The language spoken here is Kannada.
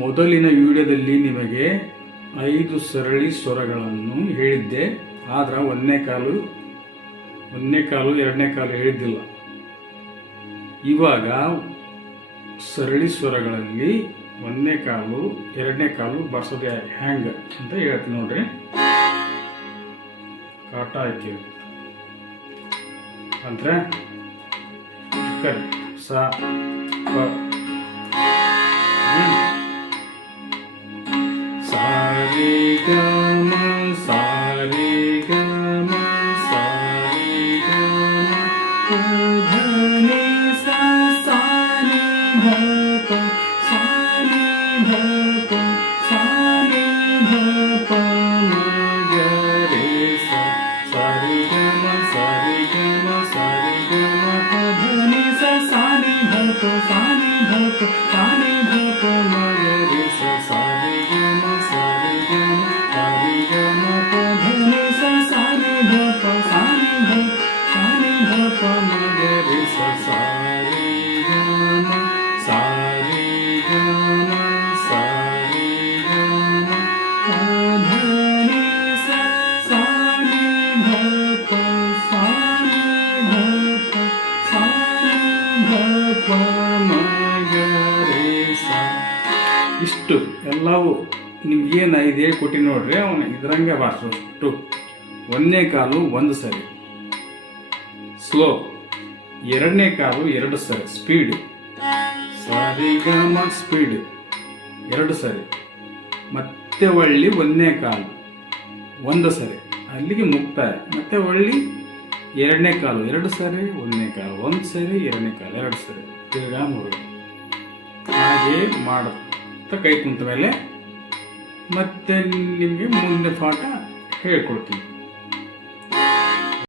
ಮೊದಲಿನ ವಿಡಿಯೋದಲ್ಲಿ ನಿಮಗೆ 5 ಸರಳಿ ಸ್ವರಗಳನ್ನು ಹೇಳಿದ್ದೆ. ಆದ್ರೆ ಒಂದನೇ ಕಾಲು ಎರಡನೇ ಕಾಲು ಹೇಳಿದ್ದಿಲ್ಲ. ಇವಾಗ ಸರಳಿ ಸ್ವರಗಳಲ್ಲಿ ಒಂದನೇ ಕಾಲು ಎರಡನೇ ಕಾಲು ಬರ್ಸೋದು ಹ್ಯಾಂಗ ಅಂತ ಹೇಳ್ತೀನಿ ನೋಡ್ರಿ. ಕಾಟ ಹಾಕಿ ಅಂದ್ರೆ ಸ ಪ ಸಾರಿ ಗ ಮ ಸಾರಿ ಗ ಮ ಸಾರಿ ಗ ಮ ಧ ನಿ ಸ ಸಾ ನಿ ಧ ಪ ಸಾ ನಿ ಧ ಪ ಸಾ ನಿ ಧ ಪ ಮ ಗ ರೇ ಸ ಸಾರಿ ಗ ಮ ಸಾರಿ ಗ ಮ ಸಾರಿ ಗ ಮ ಪ ಧ ನಿ ಸ ಸಾ ನಿ ಧ ಪ ಸಾ ನಿ ಧ ಪ ಸಾ ನಿ ಧ ಪ ಮ ಗ ರೇ ಸ ಸಾರಿ ಗ ಮ ಸಾರಿ ಗ ಮ ಸಾರಿ ಗ ಮ ಪ ಧ ನಿ ಸ ಸಾ ನಿ ಧ ಪ ಸಾ ನಿ ಧ ಸಾ ನಿ ಧ ಪ ಮ ಗ ರೇ ಸ ಸಾರಿ ಗ ಮ ಸಾರಿ ಗ ಮ ಸಾರಿ ಗ ಮ ಪ ಧ ನಿ ಸ ಸಾ ನಿ ಧ ಪ ಸಾ ನಿ ಧ ಪ ಸಾ ನಿ ಧ ಪ ಮ ಗ ರೇ ಸ. ಇಷ್ಟು ಎಲ್ಲವೂ ನಿಮ್ಗೇನು ಐದು ಹೇಳಿ ಕೊಟ್ಟಿ ನೋಡ್ರಿ. ಅವನು ಇದ್ರಂಗೆ ಬಾರಿಸೋಷ್ಟು. ಒಂದನೇ ಕಾಲು ಒಂದು ಸರಿ ಸ್ಲೋ, ಎರಡನೇ ಕಾಲು ಎರಡು ಸರಿ ಸ್ಪೀಡ್, ಸಾರಿ ಗ ಮ ಸ್ಪೀಡ್ ಎರಡು ಸರಿ, ಮತ್ತೆ ಒಳ್ಳಿ ಒಂದನೇ ಕಾಲು ಒಂದು ಸರಿ ಅಲ್ಲಿಗೆ ಮುಕ್ತಾಯ. ಮತ್ತೆ ಒಳ್ಳಿ ಎರಡನೇ ಕಾಲು ಎರಡು ಸರಿ, ಒಂದನೇ ಕಾಲು ಒಂದು ಸರಿ, ಎರಡನೇ ಕಾಲು ಎರಡು ಸರಿ, ತಿರ್ಗಾ ಮೂರು. ಹಾಗೆ ಮಾಡುತ್ತಾ ಕೈ ಕುಂತ ಮೇಲೆ ಮತ್ತೆ ನಿಮಗೆ ಮುಂದೆ ಪಾಠ ಹೇಳ್ಕೊಡ್ತೀನಿ.